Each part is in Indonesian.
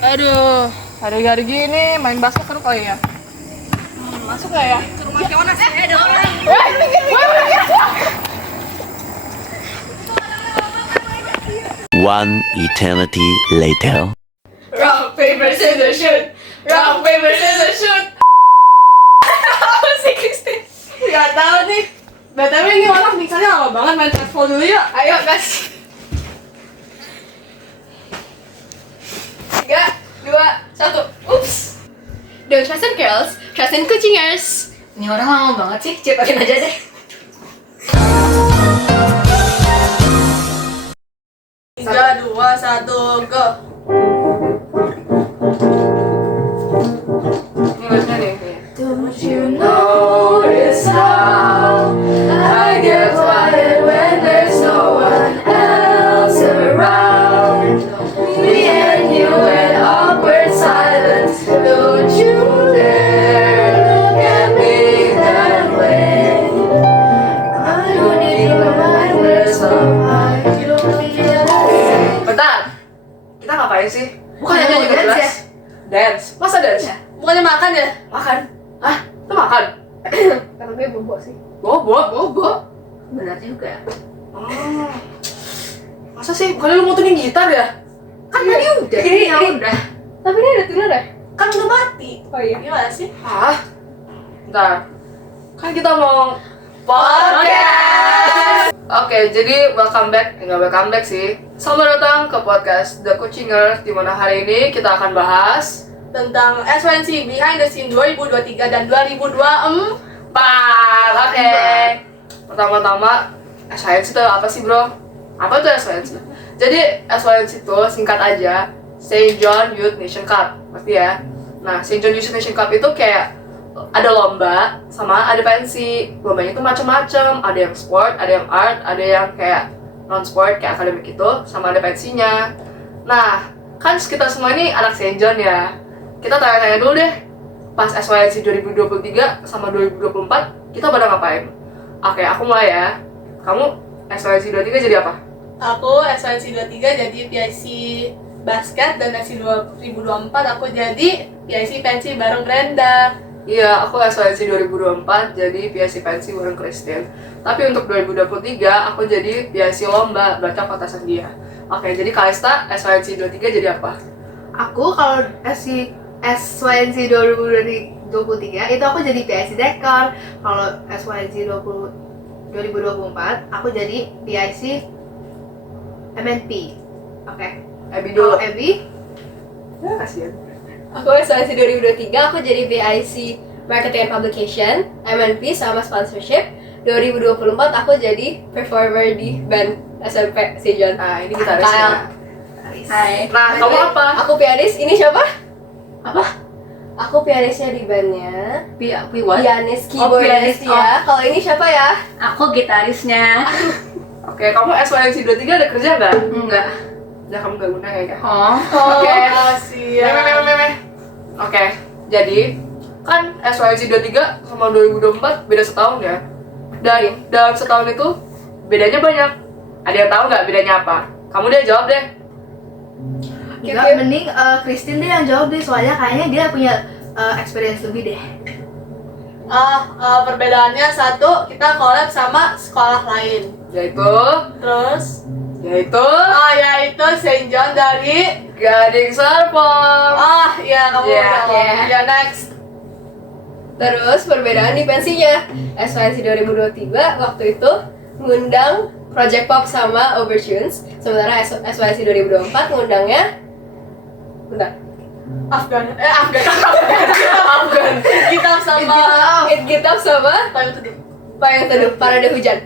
Aduh, hari-hari gini main basket seru kali ya? Masuk gak ya? Ke rumah Kiona sih, ada orang. One eternity later. Rock, paper, scissors, shoot! Rock, paper, scissors, shoot! Apa sih, Christine? Gak tau nih. BTW ini orang misalnya lama banget main travel dulu yuk. Ayo, guys. 3, 2, 1. Ups. Don't trust in girls, trust in kucingers. Ini orang lama banget sih, cepatin aja deh. Tiga, dua, satu, go. Ini baca nih. Don't you notice how I get quiet when there's no one else around? Me and you in awkward silence. Don't you dare look at me that way. I don't need to remind myself you don't feel that. Bentar, kita ngapain sih? Bukannya Nyanyi mau dance jelas. ya? Dance? Masa dance? Ya. Bukannya makan ya? Makan. Hah? Itu makan? Karena gue bobo sih. Bobo? Bobo? Benar juga. Oh. Masa sih? Bukannya lu mau tuning gitar ya? Kan tadi udah. Ini udah. Tapi ini ada tuner ya? Kan udah mati. Oh iya. Gimana sih? Hah? Bentar. Kan kita mau Oke, jadi welcome back. Enggak welcome back sih. Selamat datang ke podcast The Coachingers, di mana hari ini kita akan bahas tentang SYNC Behind the Scene 2023 dan 2024. Oke. Pertama-tama, SYNC itu apa sih, bro? Apa itu SYNC? Jadi SYNC itu singkat aja St. John Youth Nation Cup, pasti ya. Nah, St. John Youth Nation Cup itu kayak ada lomba sama ada pensi. Lombanya itu macam-macam, ada yang sport, ada yang art, ada yang kayak non sport kayak akademik itu, sama ada pensinya. Nah, kan kita semua ini anak St. John ya. Kita tanya-tanya dulu deh, pas SYNC 2023 sama 2024 kita pada ngapain? Oke, aku mulai ya. Kamu SYNC 23 jadi apa? Aku SYNC 23 jadi PIC basket, dan SYNC 2024 aku jadi PIC pensi bareng Brenda. Iya, aku SYNC 2024 jadi PIC pensi bareng Christine. Tapi untuk 2023 aku jadi PIC lomba baca kota sendia. Oke, jadi Kalista SYNC 23 jadi apa? Aku kalau SYNC 2023 itu aku jadi PIC Dekor. Kalau SYNC 2024 aku jadi PIC MNP. Oke. Ebi dulu. Kalau Ebi, Ya, kasihan. Aku SYNC 2023, aku jadi PIC Marketing and Publication, MNP sama sponsorship. 2024 aku jadi performer di band SMP St. John. Nah, ini gitarisnya. Hai. Nah, kamu apa? Aku pianis. Ini siapa? apa? Aku pianisnya di bandnya. What? Pianis, Oh, keyboardis pianis. ya. Kalau ini siapa ya? Aku gitarisnya. Oke, kamu SYNC 23 ada kerja nggak? Enggak. Ya, kamu nggak guna kayaknya. Oh. Oke. Kasihan. Oke, jadi kan SYNC 23 sama 2024 beda setahun ya. Dan dalam setahun itu bedanya banyak. Ada yang tahu nggak bedanya apa? Kamu deh jawab deh. Enggak, mending Christine deh yang jawab deh, soalnya kayaknya dia punya experience lebih deh. Perbedaannya satu, kita collab sama sekolah lain. Yaitu Yaitu St. John dari Gading Serpong. iya kamu Iya. jawab. Ya, next. Terus perbedaan di pensinya. SYNC 2023 waktu itu ngundang Project Pop sama Overtunes. Sementara SYNC 2024 ngundangnya Afgan. Kita It sama Get Up sama Payung Teduh. Payung Teduh, Parade Hujan.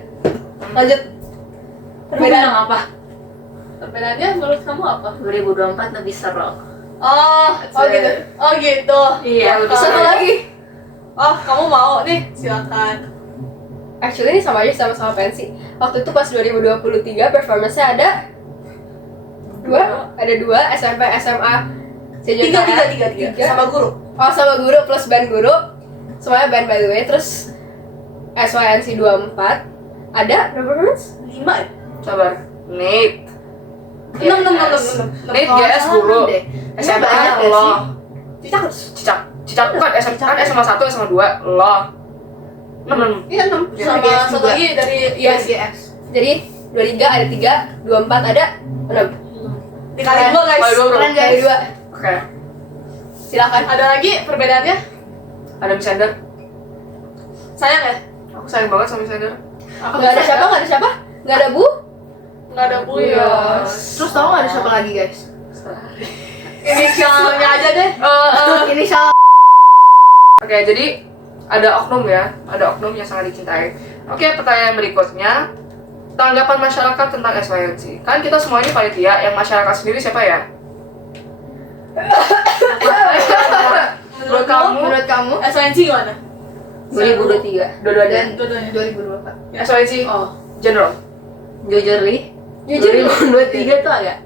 Lanjut. Perbedaan apa? Perbedaannya menurut kamu apa? 2024 lebih seru. Oh gitu. Oh gitu. Iya, lebih Satu seru. lagi. Oh, kamu mau nih? Silakan. Actually ini sama aja, sama-sama pensi. Waktu itu pas 2023 performance-nya ada dua SMP, SMA, Tiga. Sama guru. Oh, sama guru plus band guru. Semuanya band by the way. Terus SYNC 24 ada berapa performance? 5 ya? Sabar. Nate. Nih GS guru, SMA banyak gak lo, sih? Cicak bukan SMA kan SMA 1 SMA 2 lo. 6. Iya 6 Ya, sama GS satu juga. lagi dari Yes, IS. yes. Jadi 23 ada 3, 24 ada 6. Dikali 2 guys. Kali dua, bro. Keren, guys. Kali 2. Oke, Silakan. Ada lagi perbedaannya? ada Misander. Sayang ya? Aku sayang banget sama Misander. Enggak ada siapa? Enggak ada siapa? Enggak ada Bu? Nggak ada Buyos. Terus tau nggak ada siapa lagi guys? Inisialnya aja deh. Ini salah. Oke, jadi ada oknum ya, ada oknum yang sangat dicintai. Oke, pertanyaan berikutnya, tanggapan masyarakat tentang SYNC. Kan kita semua ini panitia, yang masyarakat sendiri siapa ya? Menurut kamu, Menurut kamu? SNC gimana? 2023. dua-duanya. Dan Dua-duanya. 2024. SYNC Oh, general. jujur li. Jujur. 2023 tuh agak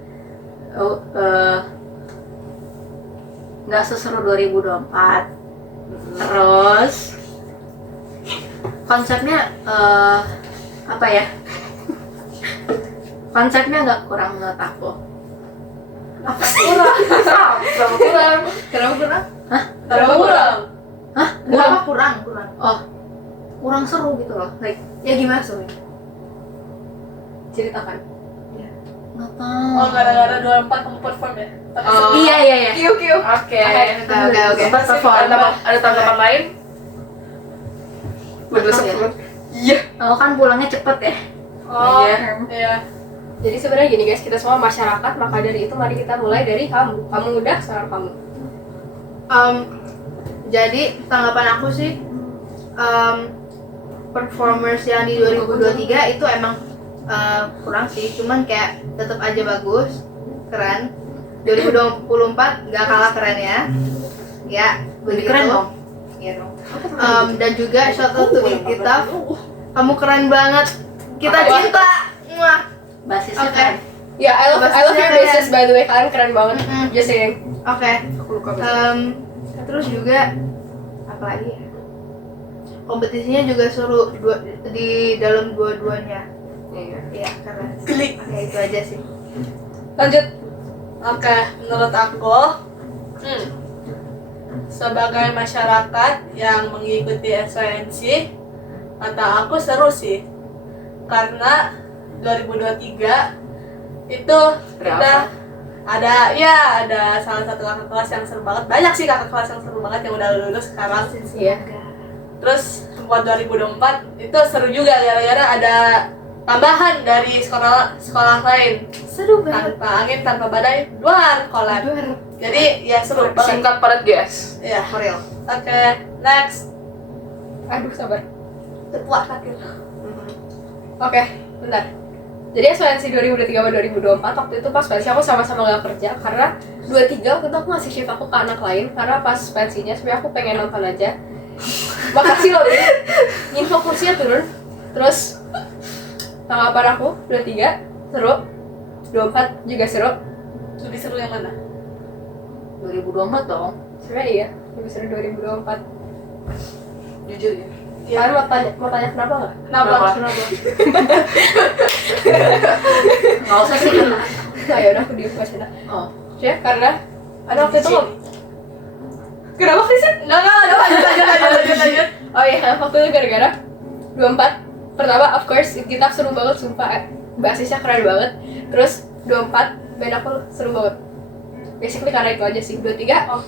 nggak seseru 2024. Terus konsepnya apa ya? Konsepnya agak kurang menurut aku. Apa sih? Kurang. Kenapa kurang? Berapa kurang? Hah? Kenapa kurang? Oh, kurang seru gitu loh. Like, Ya gimana sih? ceritakan. Nggak tahu. Oh, gara-gara 24 kamu perform ya? Oh. Iya. Oke. Oke. Ada tanggapan lain? Bener Ya. sebut. Iya. Oh, kan pulangnya cepet ya. Oh, Iya. iya. Jadi sebenarnya gini guys, kita semua masyarakat, maka dari itu mari kita mulai dari kamu. Kamu udah, sekarang kamu. Jadi tanggapan aku sih performers yang di 2023 itu emang kurang sih, cuman kayak tetap aja bagus, keren. 2024 nggak kalah keren ya. Ya, Lebih begitu. keren dong. Iya dong. Dan juga shout out to kita, kamu keren banget. Kita Apa? cinta. Muah. Basisnya Oke. kan. Ya, I love your Basisnya basis by the way, kalian keren banget. Mm-mm. Just saying. Oke. Aku lupa. Terus juga apa lagi ya? Kompetisinya juga seru di dalam dua-duanya. Iya. Iya, keren. Klik. Oke, itu aja sih. Lanjut. Oke, menurut aku, sebagai masyarakat yang mengikuti SYNC, kata aku seru sih. Karena 2023 itu kita ada salah satu kakak kelas yang seru banget. Banyak sih kakak kelas yang seru banget yang udah lulus sekarang. Iya. Terus buat 2024 itu seru juga gara-gara ada tambahan dari sekolah lain. Seru banget. Tanpa angin, tanpa badai, luar kolab. Jadi ya seru banget. Singkat padat GS. Ya. Korea. Oke, next. Aduh, sabar. Tepuak terakhir. Oke, bentar. Jadi SYNC 2023 sama 2024 waktu itu pas pensi aku sama-sama gak kerja karena 23 waktu itu aku ngasih shift aku ke anak lain karena pas pensinya sebenarnya aku pengen nonton aja. Makasih loh ini. Info kursinya turun. Terus tanggapan aku 23 seru. 24 juga seru. Lebih seru yang mana? 2024 dong. Sebenarnya iya, lebih seru 2024. Jujur ya. Kalian mau tanya kenapa nggak? Kenapa? Nggak usah sih. Nah, ya udah aku diem pas kita. Oh. Ya karena ada waktu itu kenapa sih? Enggak, lanjut. Oh iya, waktu itu gara-gara 24 pertama of course kita seru banget sumpah, basisnya keren banget. Terus 24 band aku seru banget. Basically karena itu aja sih. 23 oh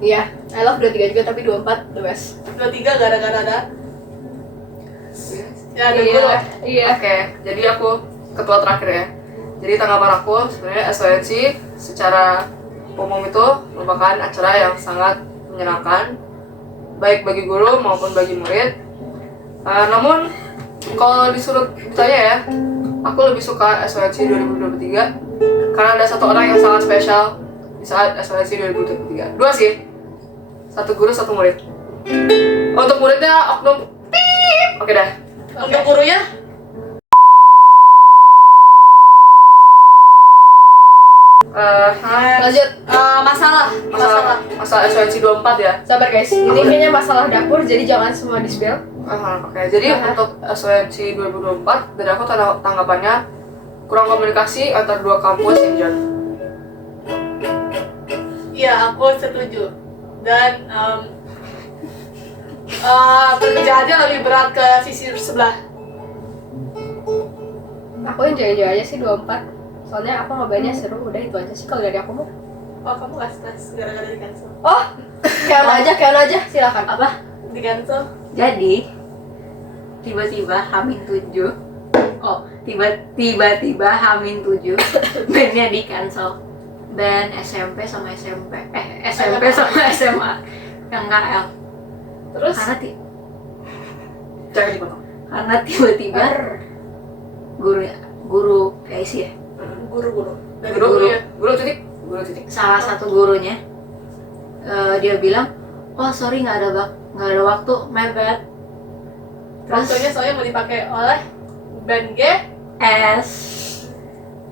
iya, I love 23 juga tapi 24 the best. 23 gara-gara ada. Ya, ada Iya, guru. iya. Oke, jadi aku ketua terakhir ya. Jadi tanggapan aku sebenarnya SYNC secara umum itu merupakan acara yang sangat menyenangkan, baik bagi guru maupun bagi murid. Namun kalau disuruh ditanya ya, aku lebih suka SYNC 2023 karena ada satu orang yang sangat spesial di saat SYNC 2023. Dua sih, satu guru satu murid. Untuk muridnya oknum pip. Oke dah. Untuk gurunya? Lanjut. Masalah SYNC 24 ya. Sabar guys, ini kayaknya masalah dapur jadi jangan semua di spill. Oke, jadi untuk SYNC 2024 dari aku tanggapannya kurang komunikasi antar dua kampus ya, John? Iya, aku setuju. Dan perbedaan lebih berat ke sisi sebelah. Aku enjoy aja sih 24. Soalnya aku ngobainnya seru, udah itu aja sih kalau dari aku mah. Oh, kamu gak stres gara-gara di cancel? Oh, kayak aja, silakan. Apa? Di cancel? Jadi tiba-tiba Hamin 7. Oh, tiba-tiba Hamin 7 bandnya di cancel. Band SMP sama SMP sama SMA yang KL. Terus Jangan dipotong. Karena tiba-tiba guru PIC ya, Guru-guru. Dari Guru, guru ya? guru titik. salah satu gurunya dia bilang, oh sorry nggak ada waktu, my bad. Waktunya soalnya mau dipakai oleh band G. S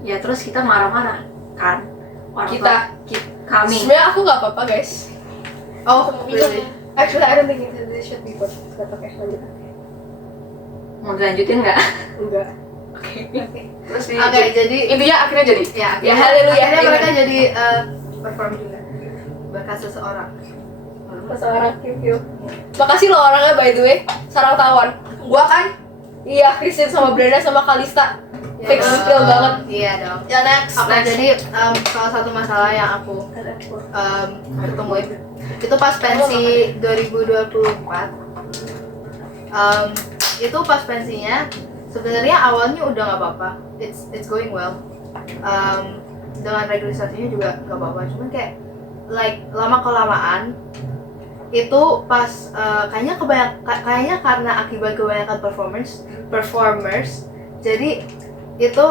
ya, terus kita marah-marah kan, orang kami Sebenarnya aku nggak apa-apa guys. Oh, really? Actually, I don't think it should be put. Nggak pakai lanjut. mau dilanjutin nggak? Enggak. Terus Oke, jadi intinya akhirnya jadi. ya, Ya, haleluya. akhirnya Amen. mereka jadi perform juga berkat seseorang. Seorang Q. Makasih lo orangnya by the way. Sarang tawan. Gua kan? Iya, Christine sama Brenda sama Kalista. Ya, Fix skill banget. Iya dong. Ya next. Oke, jadi salah satu masalah yang aku ketemuin itu pas pensi 2024. Itu pas pensinya sebenarnya awalnya udah nggak apa-apa, it's going well. Dengan registrasinya juga nggak apa-apa, cuman kayak lama kelamaan itu pas kayaknya karena akibat kebanyakan performers jadi itu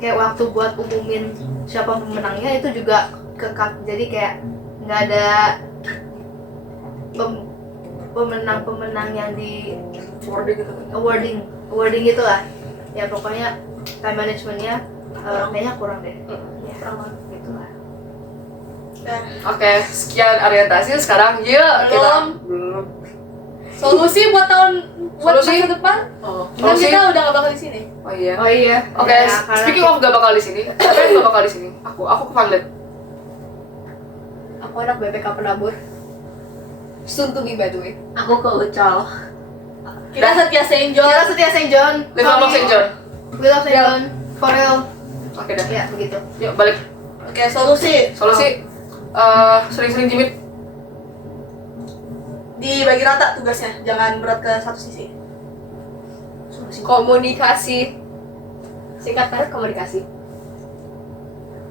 kayak waktu buat umumin siapa pemenangnya itu juga kekak, jadi kayak nggak ada pemenang yang di awarding gitulah ya, pokoknya time managementnya kayaknya kurang deh ya, gitulah. Oke, sekian orientasi. Sekarang yuk kita belum. Solusi buat Solusi? masa depan? Oh, Kan solusi. kita udah gak bakal di sini. Oh iya. Oh iya. Oke, Ya, karena speaking of gak bakal di sini. Siapa yang gak bakal di sini? Aku ke Vanlet. Aku anak BPK penabur. Soon to be by the way. Aku ke Ucol. Kita setia Saint John. Kita setia Saint John. Live Love St. John. We love Saint John. For real. Oke dah. Ya begitu. Yuk balik. Oke, solusi. Solusi. Sering-sering jimit. Dibagi rata tugasnya, jangan berat ke satu sisi. Komunikasi. Singkatnya komunikasi.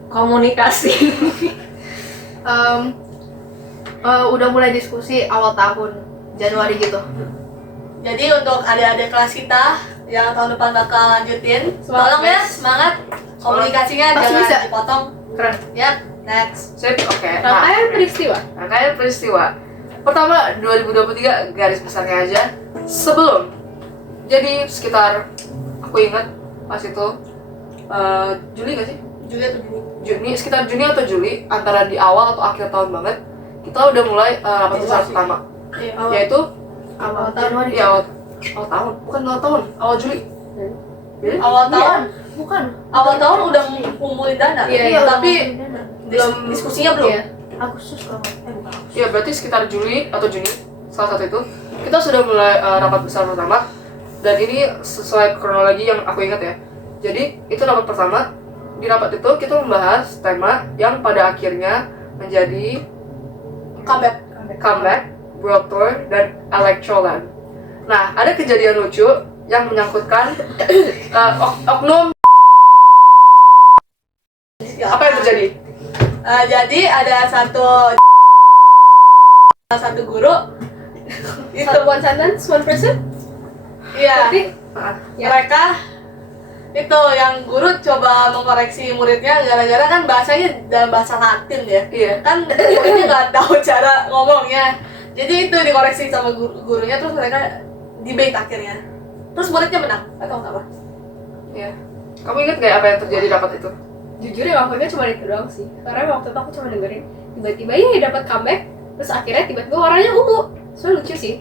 Komunikasi. Udah mulai diskusi awal tahun Januari gitu. Jadi untuk adik-adik kelas kita yang tahun depan bakal lanjutin, Semangat, tolong ya, guys. semangat. Komunikasinya Pasti jangan bisa. dipotong. Keren. Ya, next. Sip, oke. Rangkaian peristiwa. Rangkaian peristiwa. Pertama, 2023 garis besarnya aja. Sebelum. Jadi sekitar, aku ingat pas itu Juli gak sih? Juli atau Juni? Sekitar Juni atau Juli, antara di awal atau akhir tahun banget, kita udah mulai rapat besar pertama, Iya. yaitu Awal Januari. awal tahun, bukan awal tahun, awal Juli. Jadi, Awal tahun, Bukan. awal tahun udah ngumpulin dana. Iya, tapi belum diskusinya belum. Iya. Agustus kalau bukan. ya berarti sekitar Juli atau Juni, salah satu itu, kita sudah mulai rapat besar pertama, dan ini sesuai kronologi yang aku ingat ya. Jadi itu rapat pertama. Di rapat itu kita membahas tema yang pada akhirnya menjadi comeback, world tour, dan Electroland. Nah, ada kejadian lucu yang menyangkutkan oknum. Apa yang terjadi? Jadi ada satu guru itu One sentence, one person. iya, Tapi mereka itu yang guru coba mengoreksi muridnya gara-gara kan bahasanya dalam bahasa Latin ya. Iya. Kan muridnya nggak tahu cara ngomongnya, jadi itu dikoreksi sama gurunya, terus mereka debate akhirnya, terus muridnya menang atau apa? Iya. Kamu ingat gak apa yang terjadi rapat itu? jujur ya waktu itu cuma itu doang sih. Karena waktu itu aku cuma dengerin. Tiba-tiba ya dapat comeback. Terus akhirnya tiba-tiba warnanya ungu. Soalnya lucu sih.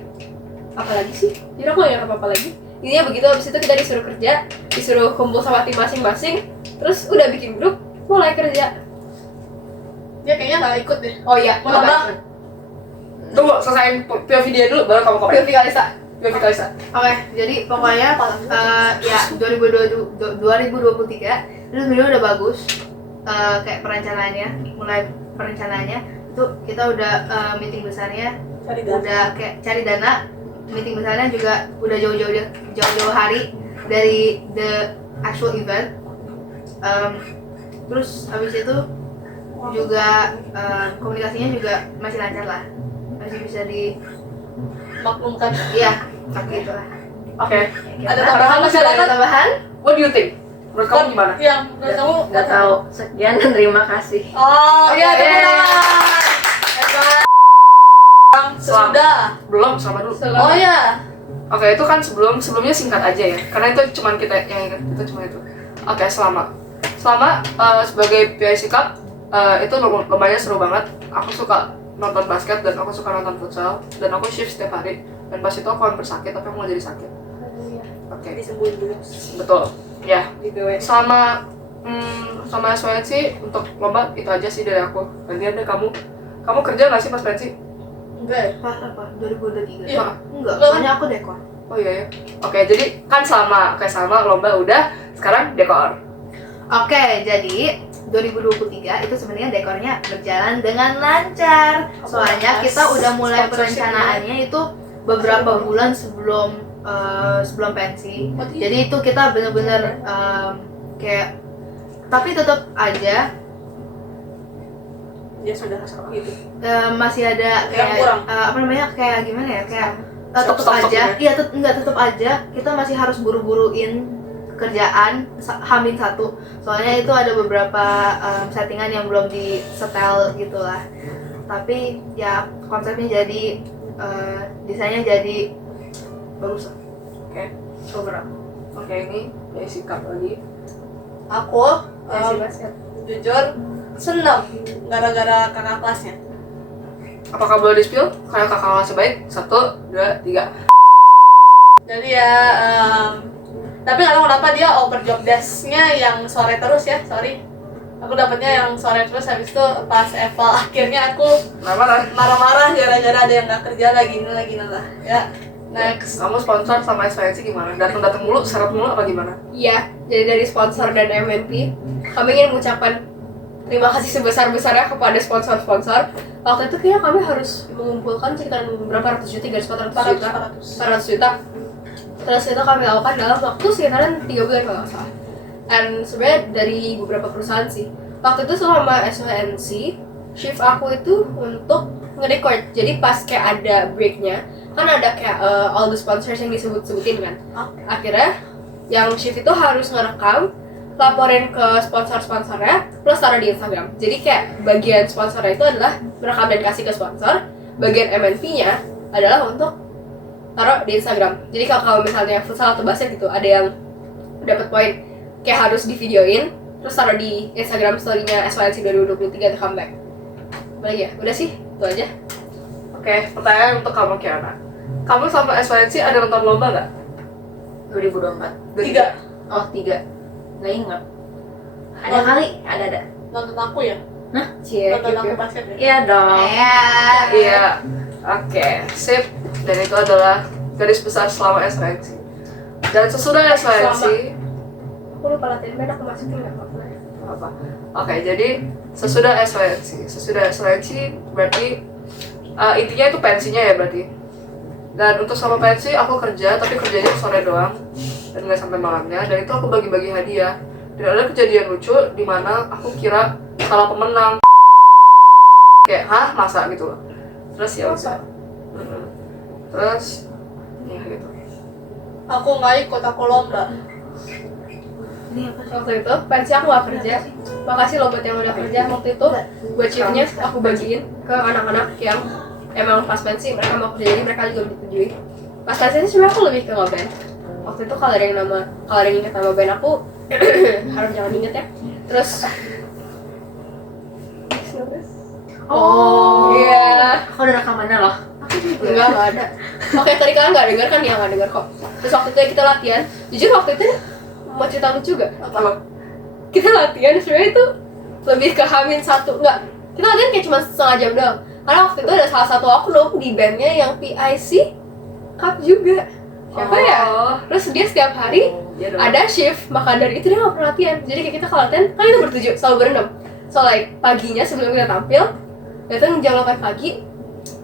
Apalagi sih? Jadi aku gak ingat apa-apa lagi. Intinya begitu. Habis itu kita disuruh kerja, disuruh kumpul sama tim masing-masing, terus udah bikin grup, mulai kerja. Dia kayaknya nggak ikut deh. Oh iya, Mau nambah? Tunggu, selesain POV dia dulu, baru kamu komen. POV Kalisa. POV Kalisa. Oke, jadi pokoknya ya 2023 itu sebenarnya udah bagus. Kayak perencanaannya, mulai perencanaannya itu kita udah meeting besarnya, Cari dana. udah kayak cari dana. Meeting besarnya juga udah jauh-jauh hari dari the actual event. Terus habis itu juga komunikasinya juga masih lancar lah, masih bisa di Maklumkan. iya gitu lah. Oke. Ada tambahan Ada masyarakat? tambahan? What do you think? Menurut kamu gimana? Yang menurut kamu? Nggak tahu. Sekian dan terima kasih. Oh iya, Oke. tepuk tangan. Hebat. Sesudah. Belum, sama dulu. Oh iya. Oke, itu kan sebelumnya singkat aja ya, karena itu cuman kita yang ingat, itu cuma itu. Oke, selama sebagai PIC Cup itu lumayan seru banget. Aku suka nonton basket dan aku suka nonton futsal dan aku shift setiap hari. Dan pas itu aku hampir sakit, tapi aku nggak jadi sakit. Oke, Disembuhin dulu. betul. Ya, Di BW. sama SWNC untuk lomba itu aja sih dari aku. Gantian deh kamu kerja nggak sih pas pensi? Enggak ya? Pas apa? 2023? Iya. Enggak, soalnya aku dekor. Oh iya ya. Oke, jadi kan sama lomba udah, sekarang dekor. Oke, jadi 2023 itu sebenarnya dekornya berjalan dengan lancar. Soalnya kita udah mulai perencanaannya itu beberapa bulan sebelum pensi. Jadi itu kita bener-bener kayak, tapi tetap aja Ya sudah gitu. masih ada Yang kayak kurang. apa namanya, kayak gimana ya, kayak tetap Stok-stok aja, gitu iya tetap aja kita masih harus buru-buruin kerjaan Hamin 1. Soalnya itu ada beberapa settingan yang belum di setel gitulah. Tapi ya konsepnya jadi desainnya jadi bagus lah. Oke. Overall. Oke, ini ya sikap lagi. Aku PIC basket. jujur seneng gara-gara kakak kelasnya. Apakah boleh di-spill? Kayak kakak kelasnya baik? 1, 2, 3. Jadi ya tapi nggak tahu kenapa dia over job desk-nya yang sore terus ya, sorry. Aku dapetnya yang sore terus, habis itu pas eval akhirnya aku Marah-marah. marah-marah gara-gara ada yang nggak kerja lagi lah. Ya, next. Kamu sponsor sama SVNC gimana? Datang mulu, syarat mulu apa gimana? Iya, jadi dari sponsor dan MNP, kami ingin mengucapkan terima kasih sebesar-besarnya kepada sponsor-sponsor. Waktu itu kayaknya kami harus mengumpulkan sekitar berapa ratus juta, 400 juta. 400 juta. Terus itu kami lakukan dalam waktu sekitaran 3 bulan kalau nggak salah. Dan sebenarnya dari beberapa perusahaan sih. Waktu itu selama SWNC, shift aku itu untuk nge-record. Jadi pas kayak ada breaknya, kan ada kayak all the sponsors yang disebut-sebutin kan. Akhirnya yang shift itu harus ngerekam, laporin ke sponsor-sponsornya, plus taruh di Instagram. Jadi kayak bagian sponsornya itu adalah merekam dan kasih ke sponsor, bagian MNP-nya adalah untuk taruh di Instagram. Jadi kalau misalnya futsal atau basket gitu, ada yang dapat poin kayak harus di videoin, terus taruh di Instagram story-nya SYNC 2023 The Comeback. Apa lagi ya? Udah sih, itu aja. Oke, pertanyaan untuk kamu Kiana. Kamu sama SYNC ada nonton lomba nggak? 2024. 3. Oh, 3. Nggak ingat. Ada kali, ada. Nonton aku ya? Cie, Nonton aku gitu. basket ya? Iya dong. Iya. Oke, sip. Dan itu adalah garis besar selama SYNC. Dan sesudah SYNC, Aku lupa latihan band, aku masukin nggak apa-apa. apa? Oke, jadi sesudah SYNC berarti intinya itu pensinya ya berarti. Dan untuk sama pensi aku kerja, tapi kerjanya sore doang dan nggak sampai malamnya. Dan itu aku bagi-bagi hadiah. Dan ada kejadian lucu di mana aku kira salah pemenang. Kayak masa gitu loh. Terus ya udah. Terus ya gitu. Aku nggak ikut, aku lomba. Waktu itu pensi aku nggak kerja. Makasih loh buat yang udah kerja. Waktu itu buat shiftnya aku bagiin ke anak-anak yang emang pas pensi mereka mau kerja, jadi mereka juga disetujui. Pas pensi sebenarnya aku lebih ke ngeband. Waktu itu kalau ada yang inget nama band aku harus jangan inget ya. Terus Iya. Aku ada rekamannya loh. enggak ada. Oke, tadi kalian nggak dengar kan? Ya nggak dengar kok. Terus waktu itu kita latihan, jujur waktu itu mau cerita lucu juga. Apa? Kita latihan sebenarnya itu lebih ke Hamin satu, enggak, kita latihan kayak cuma setengah jam doang. Karena waktu itu ada salah satu oknum di bandnya yang PIC Cup juga. Siapa ya? Terus dia setiap hari Iya dong. ada shift, maka dari itu dia nggak pernah latihan. Jadi kayak kita kalau latihan, kan itu bertujuh, selalu berenam. So like paginya sebelum kita tampil, datang jam 8 pagi,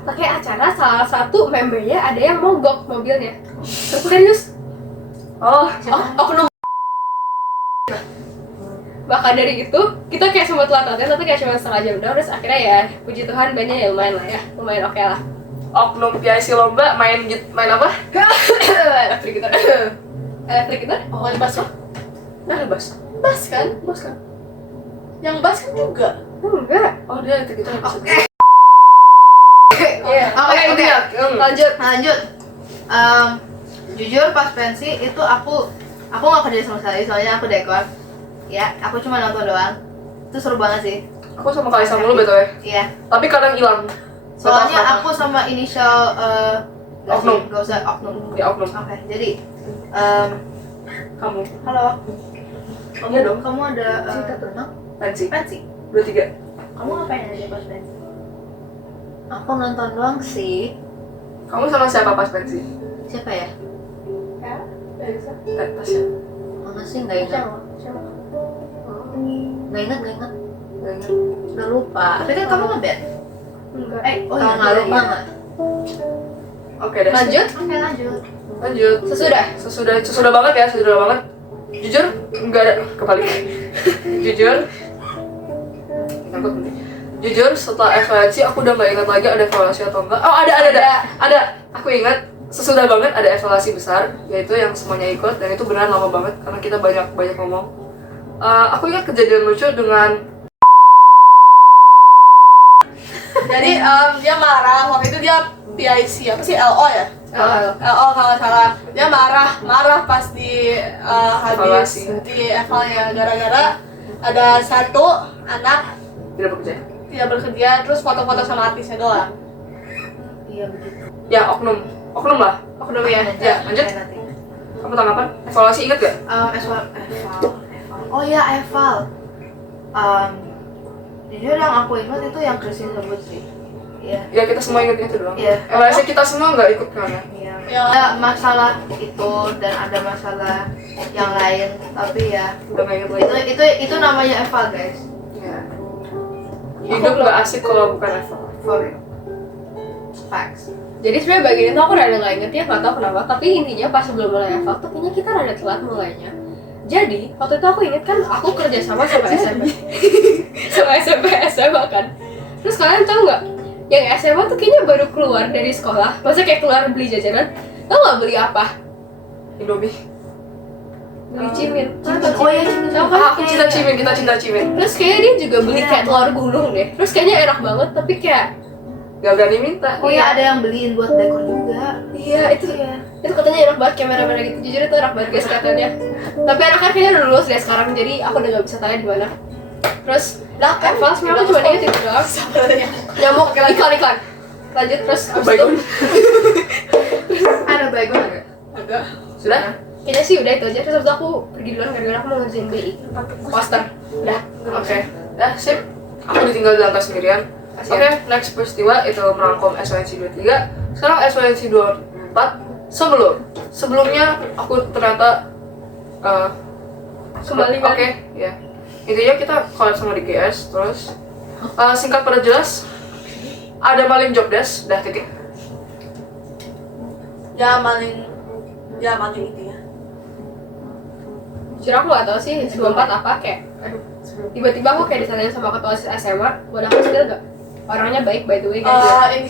pakai acara salah satu membernya ada yang mogok mobilnya. Serius? Oh, Oknum. Maka dari itu, kita kayak sempat telat latihan, tapi kayak cuma setengah jam doang. Terus akhirnya ya, puji Tuhan bandnya ya lumayan lah ya, lumayan oke lah. oknum PIC lomba main apa? Elektrik gitar. Elektrik gitar? Oh, main bass Nah, bass. bass kan? Bass kan? Yang bass kan juga. Enggak. Oh, dia itu kita bisa. Iya. Oke. Lanjut. Lanjut. Jujur pas pensi itu aku nggak kerja sama sekali, soalnya aku dekor. Ya, aku cuma nonton doang. Itu seru banget sih. Aku sama Kalisa mulu btw. Iya. Tapi kadang hilang. Soalnya aku sama inisial Oknum. Gak usah oknum. Ya oknum. Oke, jadi Kamu. halo. Iya dong. Kamu ada Cerita tentang Pensi. pensi? 23. Kamu ngapain aja pas pensi? aku nonton doang sih. Kamu sama siapa pas pensi? Siapa ya? Tasya. Mana sih nggak ingat. Nggak ingat. Gak ingat. Udah lupa. Tapi kan kamu ngeband. Enggak. Oh Kalau nggak lupa iya. nggak? Oke deh. Lanjut. Oke, lanjut. Lanjut. Sesudah banget ya, sesudah banget. Jujur, nggak ada kebalik. Jujur. Takut nanti. Jujur, setelah evaluasi aku udah nggak ingat lagi ada evaluasi atau enggak. Oh, ada. Aku ingat sesudah banget ada evaluasi besar, yaitu yang semuanya ikut, dan itu beneran lama banget karena kita banyak ngomong. Aku ingat kejadian lucu dengan Jadi dia marah, waktu itu dia PIC, apa sih, LO ya? LO kalau nggak salah. Dia marah pas di habis Evaluasi. di eval ya, gara-gara ada satu anak tidak bekerja. tidak bekerja, terus foto-foto sama artisnya doang. Iya begitu. Ya oknum lah. Oknum ya. Ya, lanjut. Oke, nanti. Kamu tanggapan? Evaluasi ingat gak? Eval. Oh iya, eval. Jujur yang aku ingat itu yang Christine sebut sih. Iya. Ya kita semua ingat itu doang. Iya. Evaluasi kita semua nggak ikut kan ya? Iya. Ya. Ada masalah itu dan ada masalah yang lain, tapi ya Udah nggak ingat lagi. itu namanya eval, guys. Ya. Hidup nggak asik kalau bukan eval. For real. Facts. Jadi sebenarnya bagian itu aku rada nggak inget ya, nggak tahu kenapa. Tapi intinya pas sebelum mulai eval tuh kayaknya kita rada telat mulainya. Jadi waktu itu aku inget kan aku kerja sama SMP, sama SMP SMA kan. Terus kalian tahu nggak? Yang SMA tuh kayaknya baru keluar dari sekolah, maksudnya kayak keluar beli jajanan. Tahu nggak beli apa? Indomie. Beli cimin. Oh iya, cimin. Tahu kan? Aku cinta cimin, kita cinta cimin. Terus kayaknya dia juga beli kayak telur gulung deh. Terus kayaknya enak banget, tapi kayak Gak berani minta. Oh iya, ada yang beliin buat dekor juga. iya itu katanya enak banget kayak merah-merah gitu. Jujur itu enak banget guys kelihatannya. Tapi anaknya kayaknya udah lulus deh sekarang, jadi aku udah gak bisa tanya di mana. Terus Lah kan eval sebenarnya aku cuma inget itu doang. Nyamuk iklan. Lanjut terus abis itu Baygon. Ada baygon nggak? agak Sudah? kayaknya sih udah itu aja. Terus abis itu aku pergi duluan gara-gara aku mau ngerjain BI poster. Udah. Oke. Ya, sip. Aku ditinggal di lantai sendirian. Oke, next peristiwa itu merangkum SYNC 23. Sekarang SYNC 24. Sebelumnya aku ternyata Kembali kan? Oke, ya. Intinya kita collab sama di GS, terus singkat pada jelas ada maling job desk, dah titik. Ya maling itu ya. Jujur aku gak tau sih 24 apa kayak aduh tiba-tiba aku kayak ditanyain sama ketua OSIS SMA. Buat aku sih gak orangnya baik by the way kan dia. Ini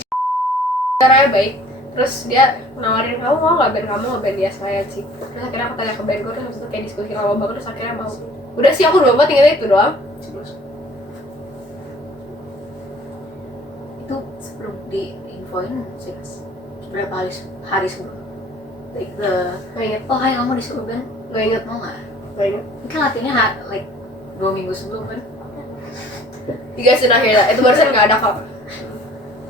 Caranya baik. Terus dia nawarin, kamu mau nggak band kamu ngeband di SYNC? Terus akhirnya aku tanya ke band gue, terus habis itu kayak diskusi lama banget, terus akhirnya mau. Udah sih aku 24 ingetnya itu doang. Itu sebelum diinfoin sih berapa hari sebelum like Gak inget, oh hai kamu disuruh band gak inget, mau nggak? gak inget. Kan latihannya like 2 minggu sebelum kan? You guys didn't hear that, itu barusan gak ada kok.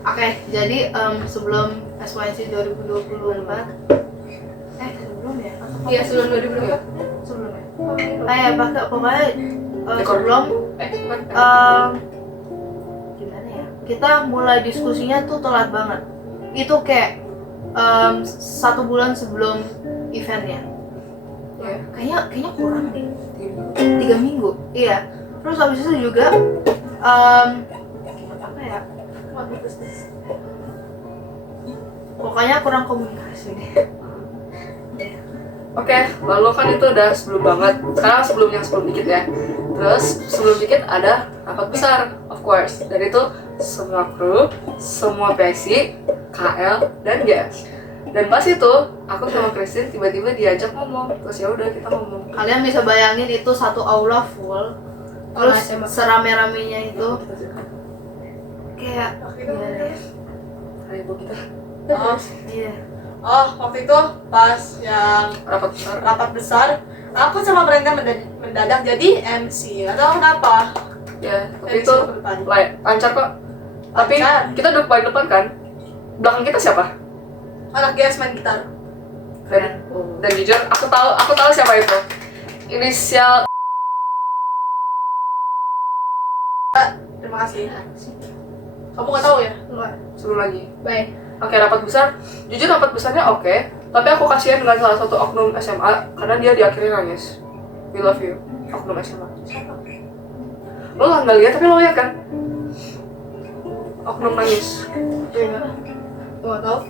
Oke, jadi sebelum SYNC 2024 Sebelum ya? Iya, sebelum 2024. Sebelum ya? Pokoknya sebelum Bukan. gimana ya? Kita mulai diskusinya tuh telat banget. Itu kayak 1 bulan sebelum eventnya. Ya. Kayaknya kurang deh. 3 minggu. Iya. Terus habis itu juga apa ya? Pokoknya kurang komunikasi deh. Oke, lalu kan itu udah sebelum banget. Sekarang sebelum dikit ya. Terus sebelum dikit ada rapat besar, of course. Dan itu semua kru, semua PSI, KL, dan GS. Dan pas itu aku sama Christine tiba-tiba diajak ngomong. Terus ya udah kita ngomong. Kalian bisa bayangin itu satu aula full. Terus serame-ramenya itu kayak gimana ya? Haribo kita Oh, Iya. waktu itu pas yang rapat besar. rapat besar, aku sama Brenda mendadak jadi MC. Gak tau kenapa. Ya, tapi MC itu ke depan. lancar kok. Tapi Lancar. kita udah paling depan kan. Belakang kita siapa? Anak GS main gitar. Dan jujur aku tahu siapa itu. Inisial. Terima kasih. Kamu gak tahu ya? Sebelum lagi. Baik. Oke, rapat besar. Jujur rapat besarnya oke. Tapi aku kasihan dengan salah satu oknum SMA karena dia di akhirnya nangis. We love you, oknum SMA. Lo lah nggak lihat tapi lo lihat kan? Oknum nangis. Gak tau.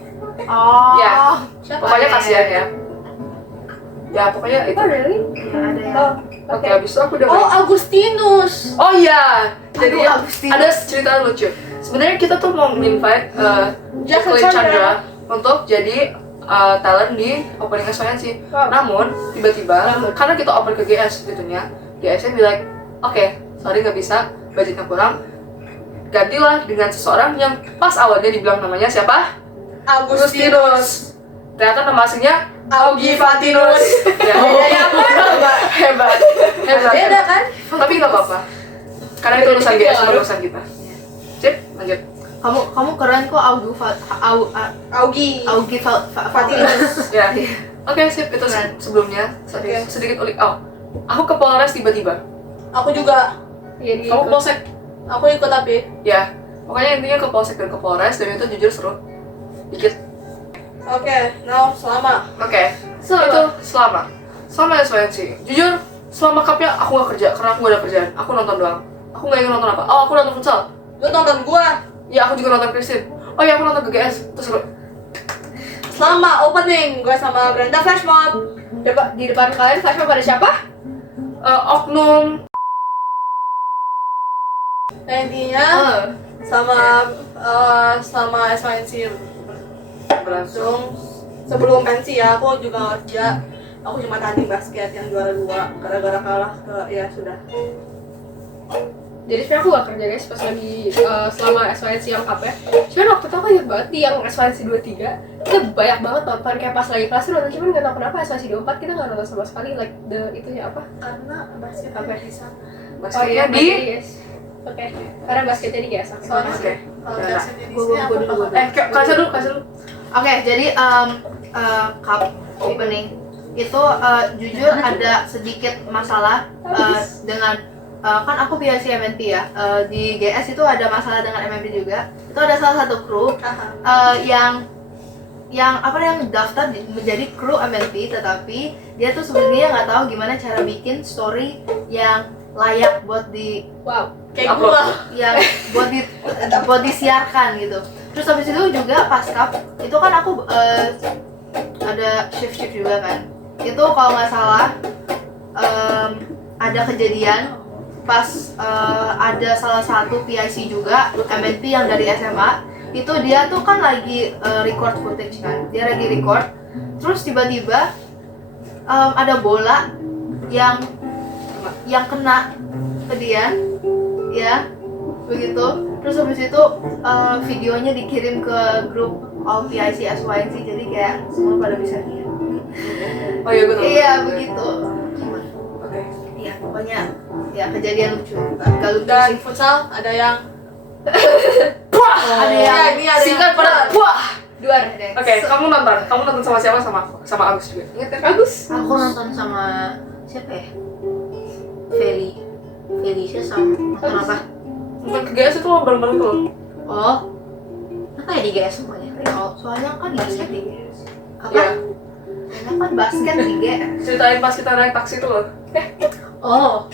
Oh. Ya. Siapa? Pokoknya kasihan ya. Ya pokoknya itu. Oh, really? Iya, ada ya. Oh, Oke, habis itu aku udah. Oh, Agustinus. Oh iya. Jadi Aduh, Agustin. ada cerita lucu. Sebenarnya kita tuh mau invite Jacqueline Jacqueline Chandra Chandra untuk jadi talent di opening SYNC. Wow. Namun tiba-tiba karena kita open ke GS gitunya, GS-nya bilang, oke, sorry nggak bisa, budgetnya kurang. Gantilah dengan seseorang yang pas awalnya dibilang namanya siapa? Agustinus. Ternyata nama aslinya Augie Fatinus. Ya, Bedanya apa? hebat. Beda kan? Tapi nggak apa-apa. Karena itu urusan GS, bukan urusan kita. Sip, lanjut. Kamu keren kok Augie Fatinus. Ya. Oke, sip, itu sebelumnya Oke. sedikit ulik. Oh, aku ke Polres tiba-tiba. Aku juga. Iya, dia Kamu ke ikut. Polsek? Aku ikut tapi. Ya. Pokoknya intinya ke Polsek dan ke Polres dan itu jujur seru. Dikit. Oke, now selama. Oke. Itu selama SYNC. Jujur, selama cupnya aku gak kerja karena aku gak ada kerjaan. Aku nonton doang. Aku gak ingin nonton apa. Oh, aku nonton futsal. Lu nonton gua. Ya, aku juga nonton Christine. Oh ya, aku nonton ke GS. Itu seru. Selama opening, gua sama Brenda flash mob. Di depan kalian flashmob pada siapa? Oknum. Nah, intinya sama SYNC berlangsung sebelum pensi ya, aku juga kerja. Aku cuma tanding basket yang juara 2 gara-gara kalah ke ya sudah. Jadi sebenarnya aku gak kerja guys pas lagi selama SYNC yang cup ya. Cuman waktu itu aku ingat banget di yang SYNC 23 kita banyak banget nonton, kayak pas lagi kelas nonton, cuman gak tau kenapa SYNC 24 kita gak nonton sama sekali, like itunya apa? Karena basket Apa? di sana. Basketnya di basket guys. Oke, karena basketnya di GS. Soalnya Oke. kalau Ya. basketnya di Gua sini aku dulu. kasih dulu. Oke, jadi cup opening itu jujur ada sedikit masalah dengan kan aku PIC MNP ya, di GS itu ada masalah dengan MNP juga. Itu ada salah satu kru yang daftar menjadi kru MNP, tetapi dia tuh sebenarnya nggak tahu gimana cara bikin story yang layak buat di Wow. kayak gua. yang buat disiarkan gitu. Terus habis itu juga pas cup itu kan aku ada shift juga kan. Itu kalau nggak salah ada kejadian pas ada salah satu PIC juga MNP yang dari SMA, itu dia tuh kan lagi record footage kan, dia lagi record, terus tiba-tiba ada bola yang kena ke dia, ya begitu. Terus habis itu videonya dikirim ke grup all PIC SYNC, jadi kayak semua pada bisa lihat. Oh iya, gue tahu. Iya begitu. Oke. Iya pokoknya ya kejadian lucu, gak lucu Dan sih. futsal ada yang Ada yang ini ada Singkat yang pada wah. 2 luar. Oke, kamu nonton sama siapa? Sama Agus juga. Ingat kan? Bagus. Aku nonton sama siapa ya? Felicia sama nonton apa? Nonton ke GS itu lo bareng-bareng tuh. Oh, apa ya di GS semuanya? Soalnya kan basket di GS. Apa? Iya. Soalnya kan basket di GS. Ceritain pas kita naik taksi itu loh. Oh,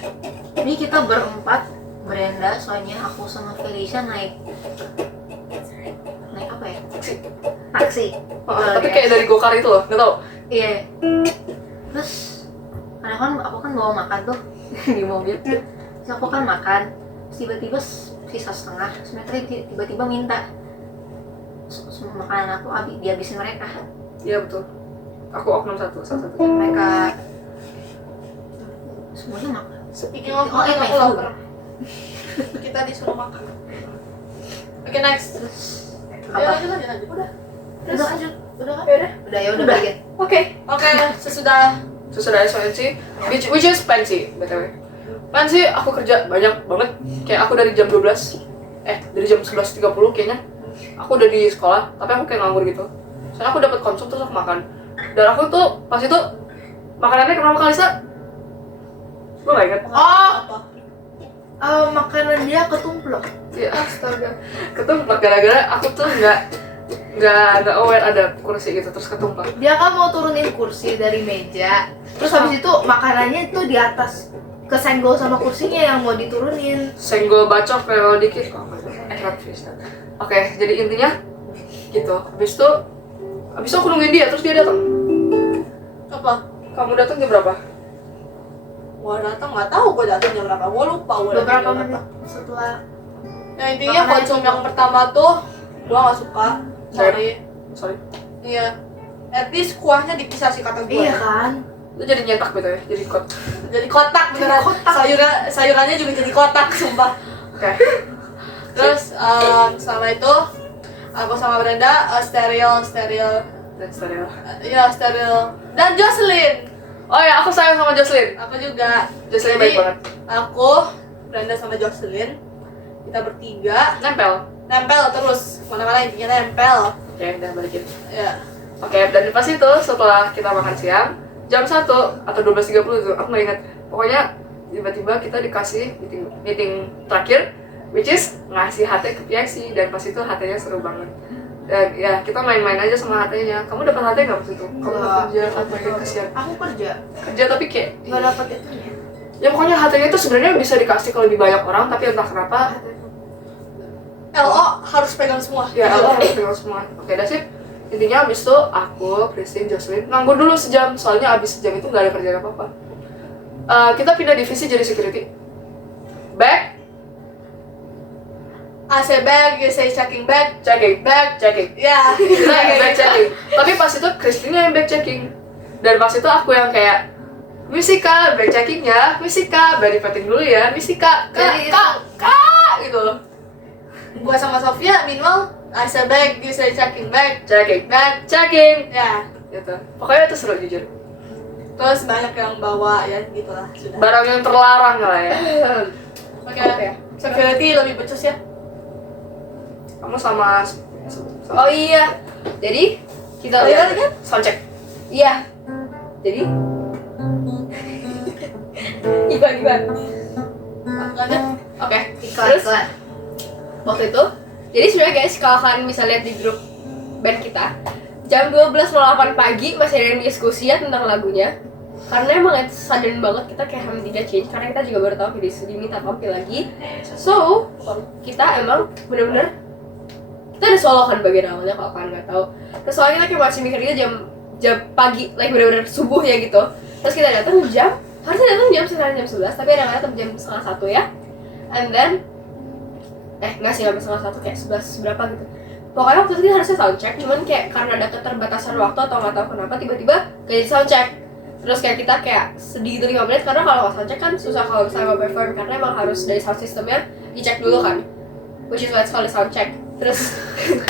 ini kita berempat, Brenda, soalnya aku sama Felicia naik apa ya? Taksi. Oh, tapi kayak dari Gokar itu loh, nggak tau. Iya. Terus karena kan aku kan bawa makan tuh di mobil. Terus aku kan makan, terus tiba-tiba sisa setengah. Sebenarnya tiba-tiba minta semua makanan aku dihabisin mereka. Iya betul. Aku oknum salah satu. Mereka semuanya makan. Speaking of Oh, makan, my aku food. lapar. Kita disuruh makan. Oke, next. Terus Ayo apa? lanjut. Udah lanjut. Udah kan? Yaudah. Udah ya udah Udah. balikin. Oke. Oke, sesudah SONC, which is pensi, btw. Pensi aku kerja banyak banget. Kayak aku dari jam 12, dari jam 11.30 kayaknya. Aku udah di sekolah, tapi aku kayak nganggur gitu. Soalnya aku dapat konsum terus aku makan. Dan aku tuh pas itu makanannya kenapa kali Sa? Gue gak inget. Oh, apa? makanan dia ketumplok. Iya, astaga. Ketumplak gara-gara aku tuh nggak aware ada kursi gitu terus ketumplak. Dia kan mau turunin kursi dari meja. Terus habis itu makanannya itu di atas kesenggol sama kursinya yang mau diturunin. Senggol bacok kalau dikit kok. Oke, jadi intinya gitu. Habis itu aku nungguin dia terus dia datang. Apa? Kamu datang jam berapa? Gua datang nggak tahu gua datang jam berapa. Gua lupa gua datang Beberapa jam menit berapa. setelah Nah, intinya Makanan konsum itu. yang pertama tuh gua nggak suka. Sorry. Iya. At least kuahnya dipisah sih kata gua. iya kan. Itu jadi nyetak gitu ya, jadi kot. Jadi kotak beneran. kotak. Sayurannya juga jadi kotak sumpah. Oke. Terus selama itu aku sama Brenda steril. Dan stereo. Iya, steril. Dan Jocelyn. Oh ya, aku sayang sama Jocelyn. Aku juga. Jocelyn Jadi, baik banget. Aku, Brenda sama Jocelyn, kita bertiga Nempel. terus mana-mana intinya nempel. Oke, udah balikin. Ya. Oke, dan pas itu setelah kita makan siang jam 1 atau 12.30 tuh, aku nggak ingat. Pokoknya tiba-tiba kita dikasih meeting terakhir, which is ngasih HT ke PIC, dan pas itu HT-nya seru banget. Dan ya kita main-main aja sama HT-nya. Kamu dapat HT nggak pas itu? Kamu nggak Nggak. kerja atau yang kasihan? Aku Kerja tapi kayak nggak dapat itunya. ya pokoknya HT-nya itu sebenarnya bisa dikasih ke lebih banyak orang, tapi entah kenapa LO harus pegang semua. ya Allah harus pegang semua. Oke, that's it. Intinya abis itu aku, Christine, Jocelyn nganggur dulu sejam, soalnya abis sejam itu nggak ada kerjaan apa-apa. Kita pindah divisi jadi security. Back, AC bag, you say checking bag. checking, back, checking. Ya. Kita back checking. Tapi pas itu Christine yang back checking. Dan pas itu aku yang kayak Misika, back checking ya, Misika, body petting dulu ya, Misika, Jadi kak, gitu. Gua sama Sofia, minimal AC bag, you say checking bag. Checking, Bag. checking, Ya. gitu. Pokoknya itu seru jujur. Terus banyak yang bawa ya gitulah sudah. Barang yang terlarang lah ya. Oke. Security lebih becus ya. Kamu sama Oh iya. Jadi kita Kalian lihat kan? soundcheck. iya. Jadi Iban. Lanjut. Oke. Iklan. Terus waktu itu jadi sebenarnya guys kalau kalian bisa lihat di grup band kita jam 12.08 pagi masih ada yang diskusi ya tentang lagunya karena emang itu sudden banget kita kayak hampir tidak change karena kita juga baru tahu diminta tampil lagi so kita emang bener-bener kita ada solokan bagian awalnya kalau kalian nggak tahu terus soalnya kita kayak masih mikirnya jam pagi like bener-bener subuh ya gitu terus kita datang harusnya datang jam 11 tapi ada yang datang jam 12:30 ya and then nggak sih sampai 12:30 kayak 11 berapa gitu pokoknya waktu itu kita harusnya soundcheck cuman kayak karena ada keterbatasan waktu atau nggak tahu kenapa tiba-tiba gak jadi soundcheck terus kayak kita kayak sedih gitu 5 menit karena kalau nggak soundcheck kan susah kalau misalnya mau perform karena emang harus dari sound systemnya dicek dulu kan which is why it's called soundcheck terus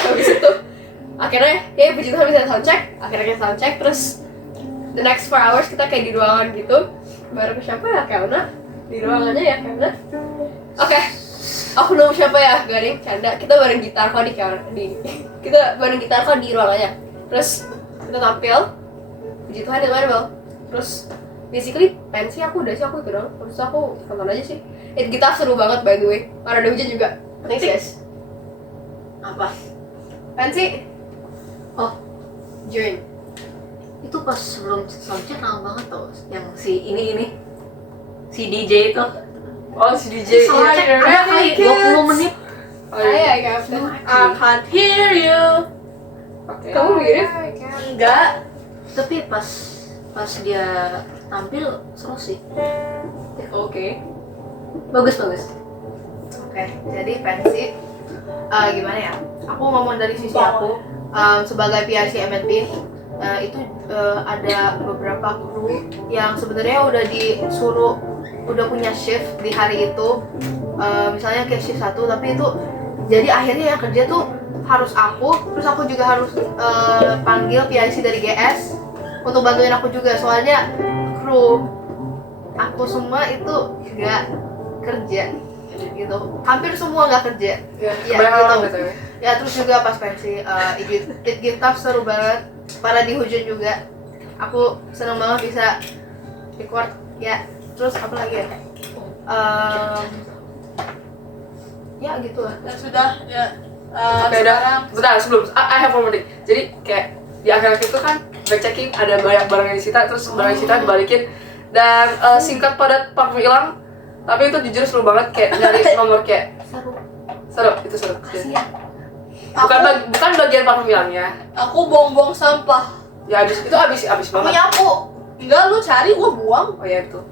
habis itu akhirnya ya puji Tuhan bisa soundcheck akhirnya kita soundcheck terus the next 4 hours kita kayak di ruangan gitu bareng siapa ya kayak Una di ruangannya ya kayak Una oke oknum siapa ya, garing canda, kita bareng gitar kok kita bareng gitar kok di ruangannya. Terus kita tampil, puji Tuhan dengan Bel. Terus basically pensi aku udah sih, aku itu dong. Terus aku tonton aja sih. Gitar seru banget by the way, karena ada hujan juga. Thanks guys. Apa? Pensi Oh, join. itu pas sebelum soundcheck lama banget tau, yang si ini si DJ itu Oh si DJ. soundcheck ada kali 20 menit. Oh iya. I got that. I can't hear you. Oke. Kamu mirip? Enggak. Tapi pas dia tampil seru sih. Oke. Bagus. Oke, jadi pensi gimana ya? Aku ngomong dari sisi aku sebagai PIC MNP itu ada beberapa kru yang sebenarnya udah punya shift di hari itu, misalnya kayak shift 1, tapi itu jadi akhirnya yang kerja tuh harus aku, terus aku juga harus panggil PIC dari GS untuk bantuin aku juga, soalnya kru aku semua itu nggak kerja gitu, hampir semua nggak kerja. Ya, Ya, kebanyakan gitu. gitu ya. Ya terus juga pas pensi it give tough, seru banget, pada di hujan juga. Aku seneng banget bisa record ya. Terus apa lagi ya? Ya gitu lah. Dan sudah ya. Oke, Sekarang bentar sebelum I have one more thing. Jadi kayak di akhir-akhir itu kan back checking, ada banyak barang yang disita, terus barang yang disita dibalikin, dan singkat padat parfum hilang. Tapi itu jujur seru banget, kayak nyari nomor kayak seru, itu seru. Bukan bagian parfum hilangnya. aku buang-buang sampah. Ya abis banget. Nyapu. Enggak, lu cari, gua buang. Oh ya itu.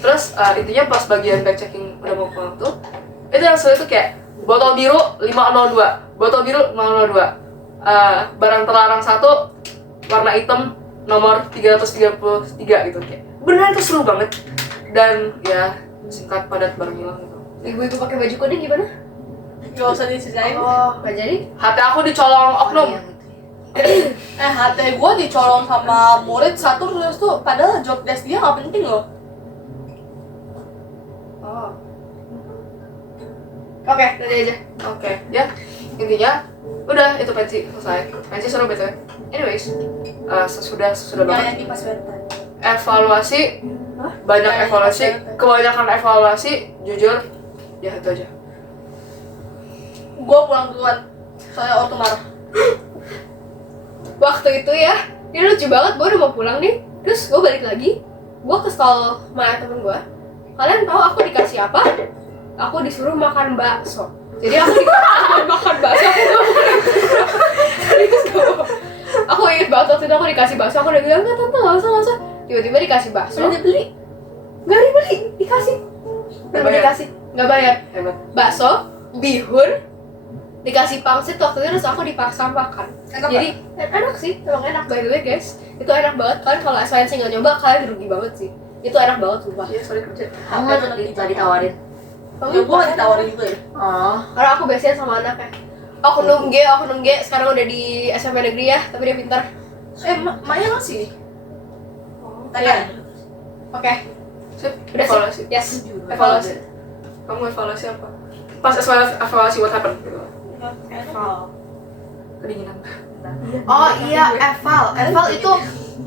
Terus intinya pas bagian back checking udah mau pulang tuh, itu yang seru itu kayak botol biru 502, botol biru 502, barang terlarang 1 warna hitam nomor 333 gitu, kayak beneran itu seru banget. Dan ya singkat padat barang hilang gitu. Ibu-ibu pakai baju kuning gimana? Gak usah diceritain. Oh, Gak jadi? Hati aku dicolong oknum. HT gua dicolong sama murid satu, terus tuh padahal job desk dia gak penting loh. Oh. Oke, tadi aja. Oke, ya intinya udah itu pensi selesai. Pensi seru betul. Anyways, sudah banget. Yang di pas Valentine. Evaluasi, banyak Yang evaluasi, pas Valentine. kebanyakan evaluasi, jujur, ya itu aja. Gua pulang duluan. Soalnya Ortu marah. Waktu itu ya, ini lucu banget, gue udah mau pulang nih. Terus gue balik lagi, gue ke stall sama temen gue. Kalian tahu aku dikasih apa? Aku disuruh makan bakso. Jadi aku dikasih makan bakso. Serius gak bohong. Aku inget banget waktu itu aku dikasih bakso. Aku udah bilang, enggak tante, gak usah. Tiba-tiba dikasih bakso. Udah dibeli. Gak dibeli, dikasih. Nggak Bener bayar. dikasih, gak bayar. Hebat. Bakso, bihun, dikasih pangsit waktu itu, terus aku dipaksa makan. Enak Jadi enak sih, emang enak by the way guys. Itu enak banget, kalian kalau SYNC nggak nyoba kalian rugi banget sih. Itu enak banget sumpah. Iya, sorry kerja. Kamu nggak ditawarin? Ya gua ditawarin juga ya. Oh, Karena aku biasanya sama anaknya. Oknum G sekarang udah di SMP negeri ya, tapi dia pintar. Maya masih. Tadi Iya. kan? Oke, Sip, udah evaluasi. sih. Yes, evaluasi. Kamu evaluasi apa? Pas evaluasi what happened gitu. Kedinginan. oh iya, eval itu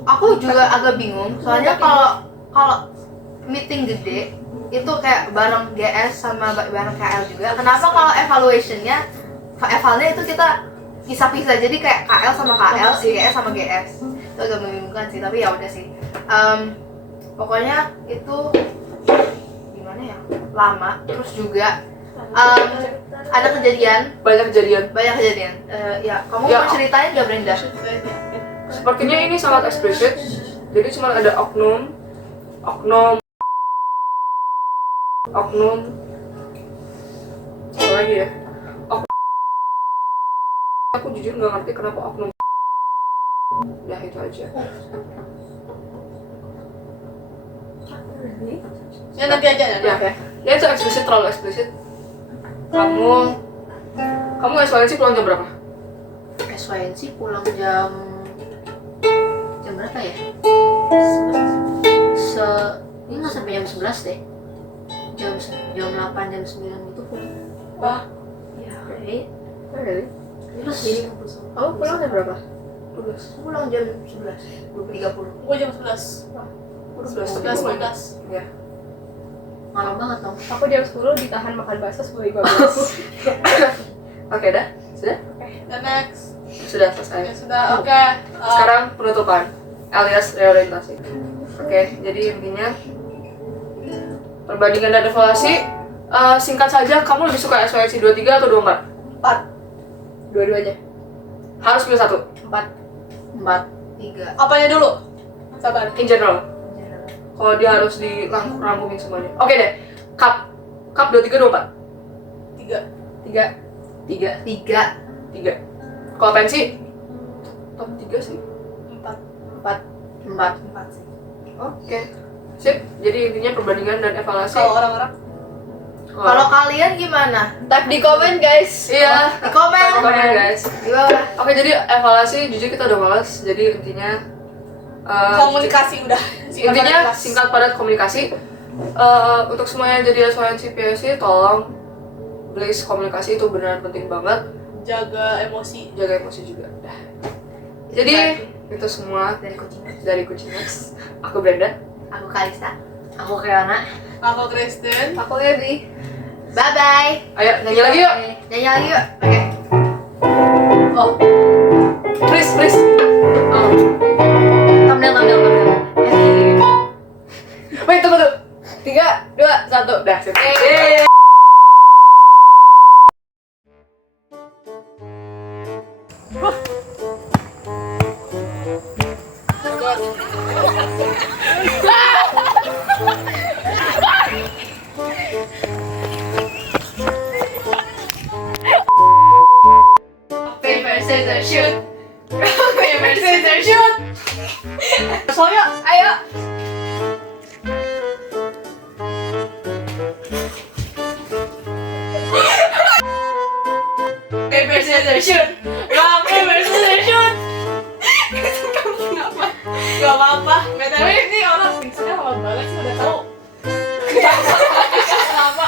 aku juga agak bingung. Soalnya kalau meeting gede itu kayak bareng GS sama bareng KL juga. Kenapa kalau evaluationnya, evalnya itu kita pisah-pisah, jadi kayak KL sama KL, GS sama GS. Itu agak membingungkan sih, tapi ya udah sih. Pokoknya itu gimana ya, lama. Terus juga ada kejadian, Banyak kejadian. ya kamu Ya, mau ceritain gak Brenda? Sepertinya ini sangat eksplisit. Jadi cuma ada oknum. Apa lagi ya? Aku jujur nggak ngerti kenapa oknum. Ya itu aja. Ya nanti aja ya. Ya itu eksplisit, terlalu eksplisit. Kamu SYNC pulang jam berapa? SYNC pulang jam berapa ya? Ini nggak sampai jam 11 deh. Jam 8 jam 9 itu pulang. Wah, Right? Oh, really? Terus Kamu pulang jam berapa? Pulang jam 11, 20.30. Gue jam 11. 11, 12. Ya. malam banget dong. Aku jam 10 ditahan makan bakso 10.15. Oke, dah. Sudah? Dan next. Sudah selesai. Ya sudah, oke. Sekarang penutupan alias reorientasi. Oke, jadi intinya perbandingan dan evaluasi. Singkat saja, kamu lebih suka SYNC 23 atau 24? 4. Dua-duanya. Harus pilih satu. 4. 3. Apanya dulu? Sabar. In general. Kalau dia harus dirangkumin semuanya. Oke deh. Cup 23 24. 3. 3. 3. Kalau pensi top 3 sih. 4. 4 sih. Oke. Sip. Jadi intinya perbandingan dan evaluasi. Kalau orang-orang? Kalau kalian gimana? Type di komen guys. iya, Di komen. komen guys. Di bawah. Oke, jadi evaluasi jujur kita udah malas. Jadi intinya Komunikasi udah. intinya Kelas. singkat padat komunikasi. Untuk semua yang jadi SYNC PSC tolong please komunikasi itu beneran penting banget. Jaga emosi. Jaga emosi juga. Dah. Jadi itu semua Dari kucing. dari Kucinex. Aku Brenda. Aku Kalista. Aku Keana. Aku Kristen. Aku Levi. Bye bye. Ayo nyanyi lagi yuk. Nyanyi lagi yuk. Oke. Oh. Please. Oh. Thumbnail. Wait, tunggu. 3, 2, 1. Dah, sip. Yeay. Paper, scissors, shoot. Paper, scissors, shoot. Soalnya Ayo. Paper, scissors, shoot. Rock, paper, scissors, shoot. Gak apa-apa. BTW ini orang pingsannya lama banget sih, udah tahu. Kenapa?